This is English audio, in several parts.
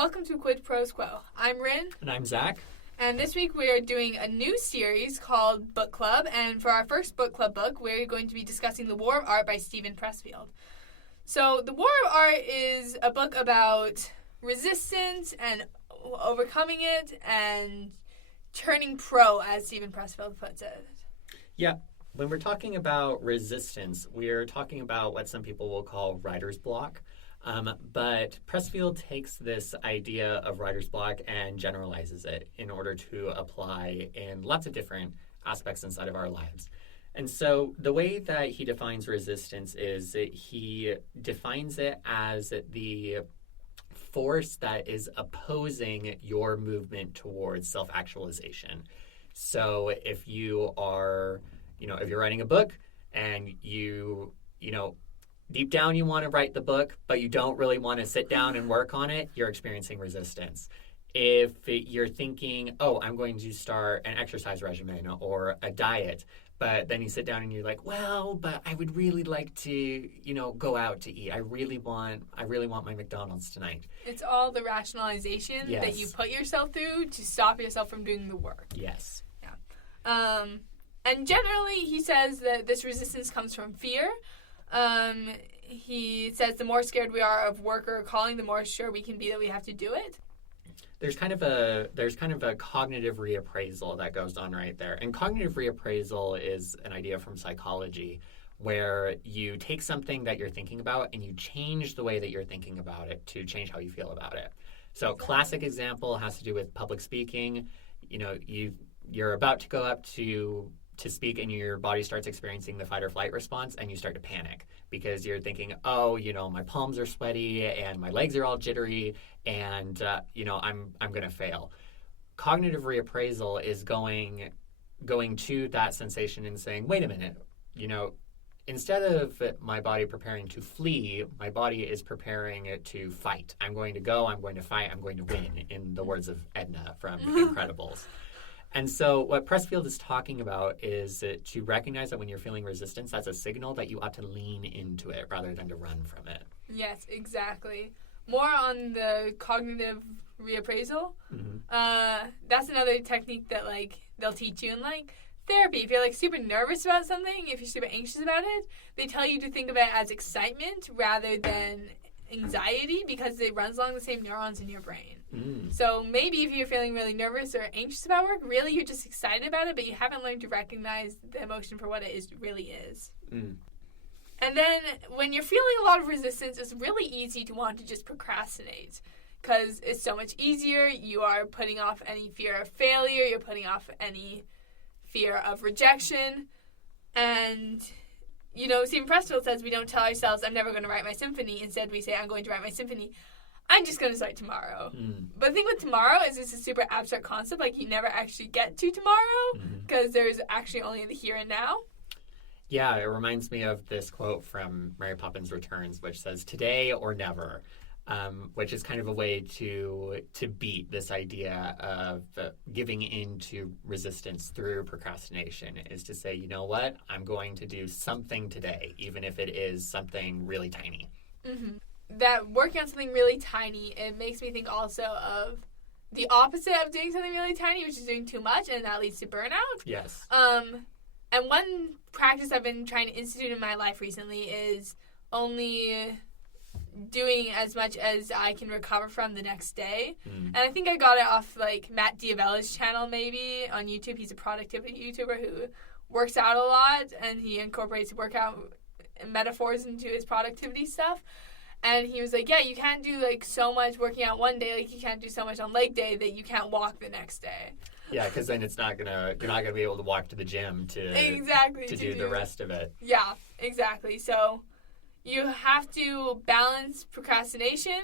Welcome to Quid Pros Quo. I'm Rin. And I'm Zac. And this week we are doing a new series called Book Club. And for our first book club book, we're going to be discussing The War of Art by Pressfield. So The War of Art is a book about resistance and overcoming it and turning pro, as Pressfield puts it. Yeah. When we're talking about resistance, we're talking about what some people will call writer's block. But Pressfield takes this idea of writer's block and generalizes it in order to apply in lots of different aspects inside of our lives. And so the way that he defines resistance is that he defines it as the force that is opposing your movement towards self-actualization. So if you are, if you're writing a book and you deep down you want to write the book, but you don't really want to sit down and work on it, you're experiencing resistance. If you're thinking, I'm going to start an exercise regimen or a diet, but then you sit down and you're like, but I would really like to, go out to eat. I really want my McDonald's tonight. It's all the rationalization that you put yourself through to stop yourself from doing the work. Yes. Yeah. And generally, he says that this resistance comes from fear. He says the more scared we are of work or calling, the more sure we can be that we have to do it. There's kind of a cognitive reappraisal that goes on right there. And cognitive reappraisal is an idea from psychology where you take something that you're thinking about and you change the way that you're thinking about it to change how you feel about it. So classic example has to do with public speaking. You're about to go up to speak and your body starts experiencing the fight or flight response and you start to panic because you're thinking, my palms are sweaty and my legs are all jittery and, I'm going to fail. Cognitive reappraisal is going to that sensation and saying, wait a minute, instead of my body preparing to flee, my body is preparing to fight. I'm going to go, I'm going to fight, I'm going to win, in the words of Edna from Incredibles. And so what Pressfield is talking about is to recognize that when you're feeling resistance, that's a signal that you ought to lean into it rather than to run from it. Yes, exactly. More on the cognitive reappraisal. Mm-hmm. That's another technique that they'll teach you in therapy. If you're super nervous about something, if you're super anxious about it, they tell you to think of it as excitement rather than anxiety because it runs along the same neurons in your brain. So maybe if you're feeling really nervous or anxious about work, really you're just excited about it, but you haven't learned to recognize the emotion for what it really is. And then when you're feeling a lot of resistance, it's really easy to want to just procrastinate because it's so much easier. You are putting off any fear of failure. You're putting off any fear of rejection. And Stephen Pressfield says we don't tell ourselves, I'm never going to write my symphony. Instead, we say, I'm going to write my symphony. I'm just going to start tomorrow. But the thing with tomorrow is it's a super abstract concept. You never actually get to tomorrow because there's actually only the here and now. Yeah, it reminds me of this quote from Mary Poppins Returns, which says, today or never, which is kind of a way to beat this idea of giving in to resistance through procrastination, is to say, you know what, I'm going to do something today, even if it is something really tiny. Mm-hmm. That working on something really tiny, it makes me think also of the opposite of doing something really tiny, which is doing too much, and that leads to burnout. Yes. And one practice I've been trying to institute in my life recently is only doing as much as I can recover from the next day. And I think I got it off Matt Diavella's channel maybe on YouTube. He's a productivity YouTuber who works out a lot, and he incorporates workout metaphors into his productivity stuff. And he was like, yeah, you can't do so much working out one day, you can't do so much on leg day that you can't walk the next day. Yeah, because then you're not gonna be able to walk to the gym to do the rest of it. Yeah, exactly. So you have to balance procrastination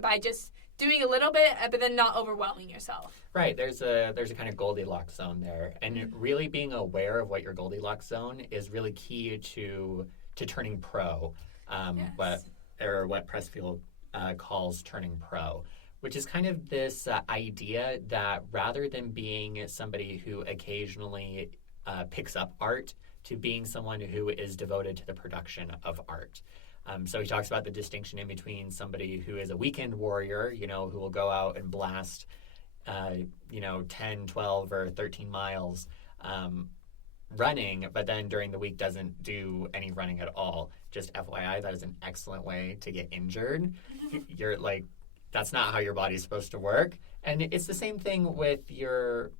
by just doing a little bit, but then not overwhelming yourself. Right. There's a kind of Goldilocks zone there, and really being aware of what your Goldilocks zone is really key to turning pro. Yes. What Pressfield calls turning pro, which is kind of this idea that rather than being somebody who occasionally picks up art, to being someone who is devoted to the production of art. So he talks about the distinction in between somebody who is a weekend warrior, who will go out and blast, 10, 12, or 13 miles running, but then during the week doesn't do any running at all. Just FYI, that is an excellent way to get injured. You're like, that's not how your body's supposed to work. And it's the same thing with your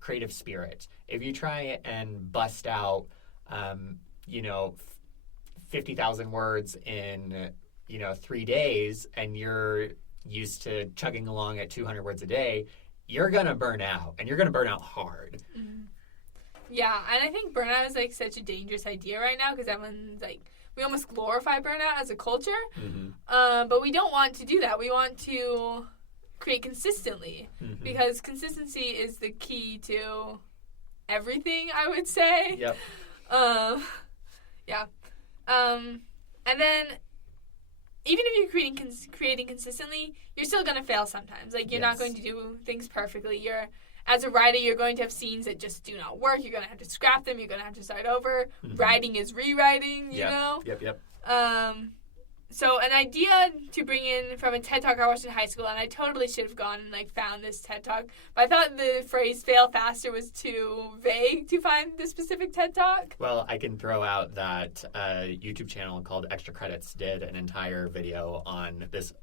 creative spirit. If you try and bust out, 50,000 words in, 3 days, and you're used to chugging along at 200 words a day, you're going to burn out, and you're going to burn out hard. Mm-hmm. Yeah, and I think burnout is, like, such a dangerous idea right now because everyone's, like, we almost glorify burnout as a culture, but we don't want to do that. We want to create consistently because consistency is the key to everything, I would say. Yep. Yeah. And then even if you're creating consistently, you're still going to fail sometimes. Like, you're not going to do things perfectly. As a writer, you're going to have scenes that just do not work. You're going to have to scrap them. You're going to have to start over. Writing is rewriting, you know? Yep. So an idea to bring in from a TED Talk I watched in high school, and I totally should have gone and, like, found this TED Talk, but I thought the phrase fail faster was too vague to find the specific TED Talk. Well, I can throw out that YouTube channel called Extra Credits did an entire video on this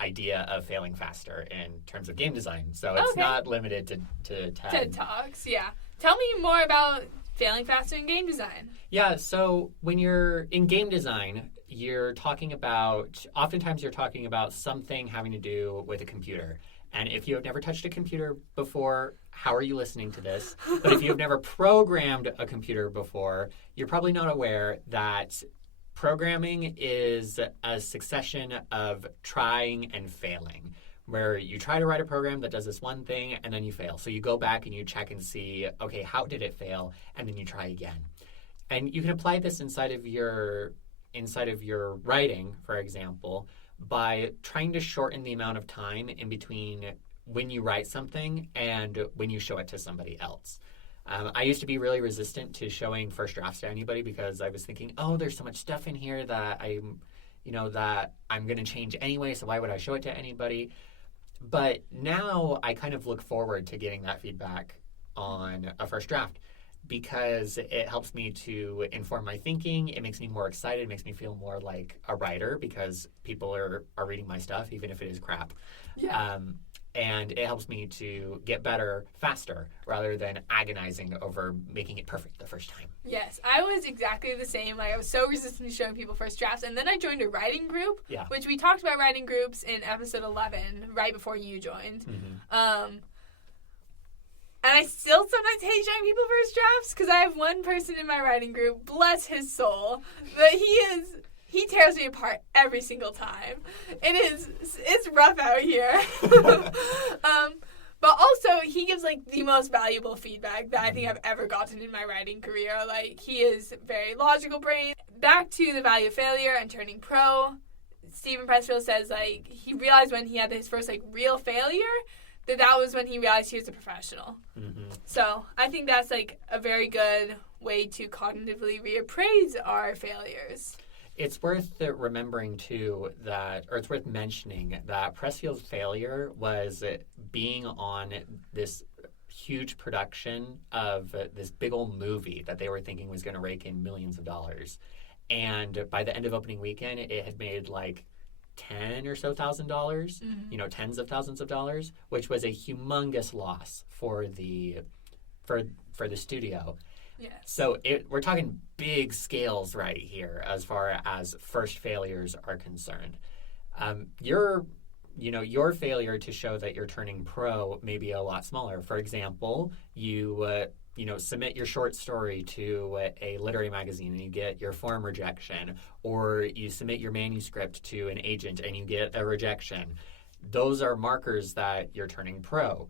idea of failing faster in terms of game design. So it's not limited to TED Talks, yeah. Tell me more about failing faster in game design. Yeah, so when you're in game design, oftentimes you're talking about something having to do with a computer. And if you have never touched a computer before, how are you listening to this? But if you have never programmed a computer before, you're probably not aware that programming is a succession of trying and failing, where you try to write a program that does this one thing and then you fail. So you go back and you check and see, okay, how did it fail? And then you try again. And you can apply this inside of your writing, for example, by trying to shorten the amount of time in between when you write something and when you show it to somebody else. I used to be really resistant to showing first drafts to anybody because I was thinking, oh, there's so much stuff in here that I'm going to change anyway, so why would I show it to anybody? But now I kind of look forward to getting that feedback on a first draft because it helps me to inform my thinking. It makes me more excited. It makes me feel more like a writer because people are reading my stuff, even if it is crap. Yeah. And it helps me to get better faster rather than agonizing over making it perfect the first time. Yes, I was exactly the same. Like, I was so resistant to showing people first drafts. And then I joined a writing group, which we talked about writing groups in episode 11, right before you joined. And I still sometimes hate showing people first drafts because I have one person in my writing group, bless his soul, that he tears me apart every single time. It's rough out here. But also, he gives, like, the most valuable feedback that I think I've ever gotten in my writing career. Like, he is very logical brain. Back to the value of failure and turning pro, Stephen Pressfield says, like, he realized when he had his first, like, real failure that was when he realized he was a professional. So I think that's, like, a very good way to cognitively reappraise our failures. It's worth remembering, too, it's worth mentioning that Pressfield's failure was being on this huge production of this big old movie that they were thinking was going to rake in millions of dollars. And by the end of opening weekend, it had made like $10,000 or so, tens of thousands of dollars, which was a humongous loss for the studio. Yes. So we're talking big scales right here as far as first failures are concerned. Your failure to show that you're turning pro may be a lot smaller. For example, you submit your short story to a literary magazine and you get your form rejection, or you submit your manuscript to an agent and you get a rejection. Those are markers that you're turning pro.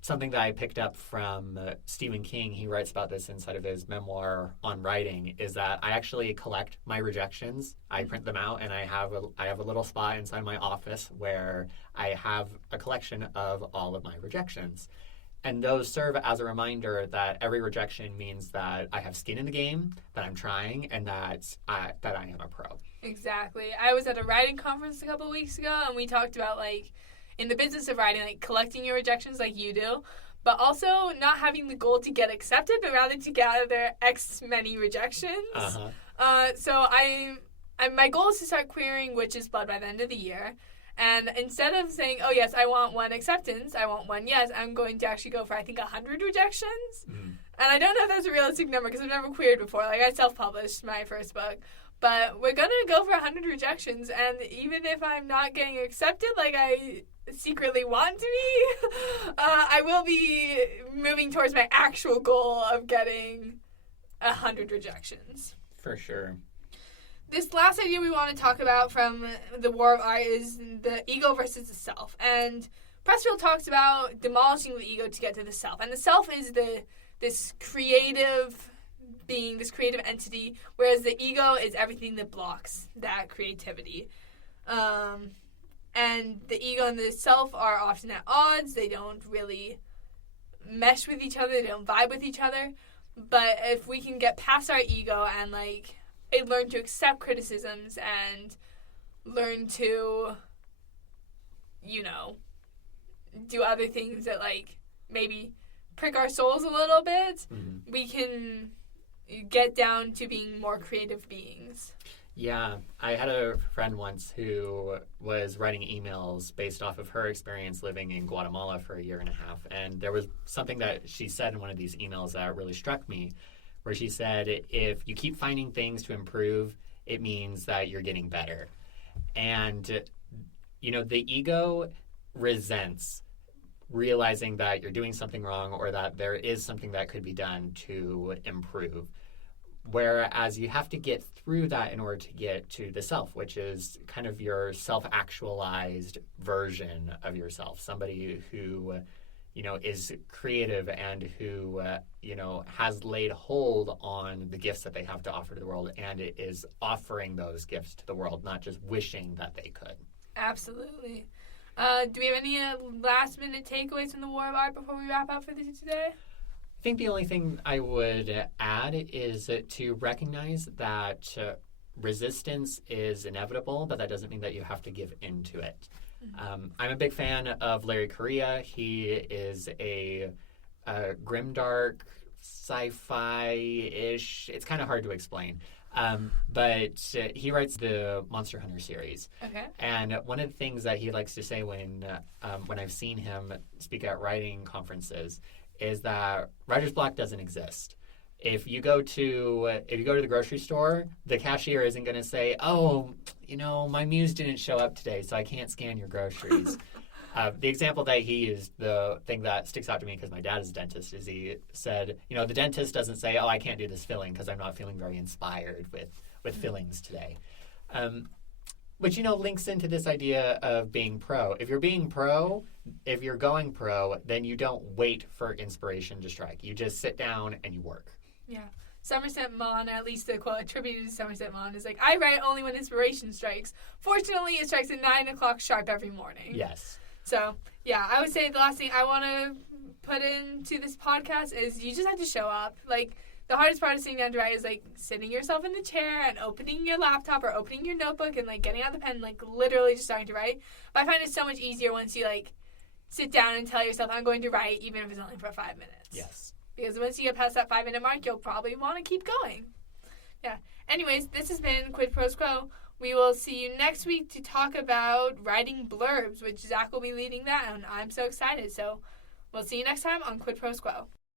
Something that I picked up from Stephen King, he writes about this inside of his memoir on writing, is that I actually collect my rejections. I print them out, and I have a little spot inside my office where I have a collection of all of my rejections. And those serve as a reminder that every rejection means that I have skin in the game, that I'm trying, and that I am a pro. Exactly. I was at a writing conference a couple of weeks ago, and we talked about, like, in the business of writing, like, collecting your rejections like you do, but also not having the goal to get accepted, but rather to gather X many rejections. So my goal is to start querying Witch's Blood by the end of the year. And instead of saying, oh, yes, I want one acceptance, I want one yes, I'm going to actually go for, I think, 100 rejections. Mm-hmm. And I don't know if that's a realistic number because I've never queered before. Like, I self-published my first book. But we're going to go for 100 rejections. And even if I'm not getting accepted like I secretly want to be, I will be moving towards my actual goal of getting 100 rejections. For sure. This last idea we want to talk about from the War of Art is the ego versus the self. And Pressfield talks about demolishing the ego to get to the self. And the self is this creative being, this creative entity, whereas the ego is everything that blocks that creativity. And the ego and the self are often at odds. They don't really mesh with each other. They don't vibe with each other. But if we can get past our ego and, like, learn to accept criticisms and learn to, you know, do other things that, like, maybe prick our souls a little bit, mm-hmm. we can get down to being more creative beings. Yeah, I had a friend once who was writing emails based off of her experience living in Guatemala for a year and a half. And there was something that she said in one of these emails that really struck me, where she said, if you keep finding things to improve, it means that you're getting better. And, you know, the ego resents realizing that you're doing something wrong or that there is something that could be done to improve. Whereas you have to get through that in order to get to the self, which is kind of your self-actualized version of yourself, somebody who, you know, is creative and who, you know, has laid hold on the gifts that they have to offer to the world and is offering those gifts to the world, not just wishing that they could. Absolutely. Do we have any last-minute takeaways from the War of Art before we wrap up for today? I think the only thing I would add is to recognize that resistance is inevitable, but that doesn't mean that you have to give in to it. Mm-hmm. I'm a big fan of Larry Correia. He is a grimdark, sci-fi-ish. It's kind of hard to explain. But he writes the Monster Hunter series. Okay. And one of the things that he likes to say when I've seen him speak at writing conferences is that writer's block doesn't exist. If you go to the grocery store, the cashier isn't going to say, "Oh, you know, my muse didn't show up today, so I can't scan your groceries." The example that he used, the thing that sticks out to me because my dad is a dentist, is he said, you know, the dentist doesn't say, "Oh, I can't do this filling because I'm not feeling very inspired with fillings today." Which, you know, links into this idea of being pro. If you're being pro, if you're going pro, then you don't wait for inspiration to strike. You just sit down and you work. Yeah. Somerset Maugham, or at least the quote attributed to Somerset Maugham, is like, I write only when inspiration strikes. Fortunately, it strikes at 9 o'clock sharp every morning. Yes. So, yeah, I would say the last thing I want to put into this podcast is you just have to show up. Like, the hardest part of sitting down to write is, like, sitting yourself in the chair and opening your laptop or opening your notebook and, like, getting out the pen and, like, literally just starting to write. But I find it so much easier once you, like, sit down and tell yourself, I'm going to write, even if it's only for 5 minutes. Yes. Because once you get past that 5-minute mark, you'll probably want to keep going. Yeah. Anyways, this has been Quid Pros Quo. We will see you next week to talk about writing blurbs, which Zach will be leading that, and I'm so excited. So we'll see you next time on Quid Pros Quo.